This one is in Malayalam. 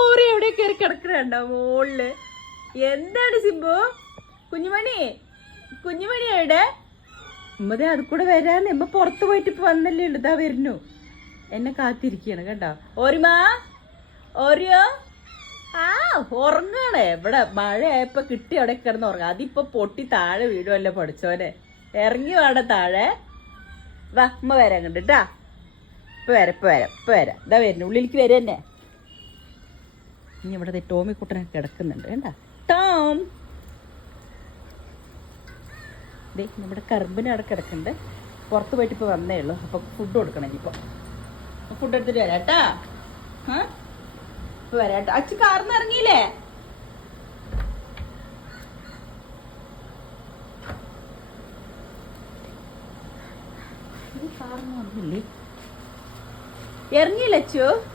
ഓറി എവിടെ കയറി കിടക്കണുണ്ടോ മോളില്? എന്താണ് സിംബു? കുഞ്ഞുമണി, കുഞ്ഞുമണി എവിടെ? ഉമ്മതേ അത് കൂടെ വരാന്ന്. ഉമ്മ പുറത്ത് പോയിട്ട് ഇപ്പൊ വന്നല്ലേ ഉള്ളു. ഇതാ വരുന്നു, എന്നെ കാത്തിരിക്കുകയാണ് കേട്ടോ. ഓരിമാ, ഓരിയോ? ആ, ഉറങ്ങാണ്. ഇവിടെ മഴയായപ്പോ കിട്ടി അവിടെ കിടന്ന് ഉറങ്ങാം. അതിപ്പോ പൊട്ടി താഴെ വീടുമല്ലേ പഠിച്ചോനെ. ഇറങ്ങി വേണ്ട താഴെ. വാ, ഉമ്മ വരാൻ കണ്ടിട്ടാ. ഇപ്പൊ വരാം. ഇതാ വരുന്നു, ഉള്ളിലേക്ക് വരും തന്നെ. ഇനി ഇവിടെ ടോമിക്കുട്ടനൊക്കെ കിടക്കുന്നുണ്ട് കണ്ടാ. ടോം ദേ നമ്മുടെ കറുമ്പിന് അവിടെ കിടക്കുന്നുണ്ട്. പുറത്ത് പോയിട്ട് ഇപ്പോൾ വന്നേ ഉള്ളൂ. അപ്പോൾ ഫുഡ് കൊടുക്കണം. ഇനിയിപ്പോൾ ഫുഡ് എടുത്തിട്ട് വരാം കേട്ടാ. ഇപ്പോൾ വരാം കേട്ടോ. അച്ഛൻ കാർന്ന് ഇറങ്ങിയില്ലേ? കാർന്ന് വന്നില്ലേ? ഇറങ്ങിയില്ല അച്ചു?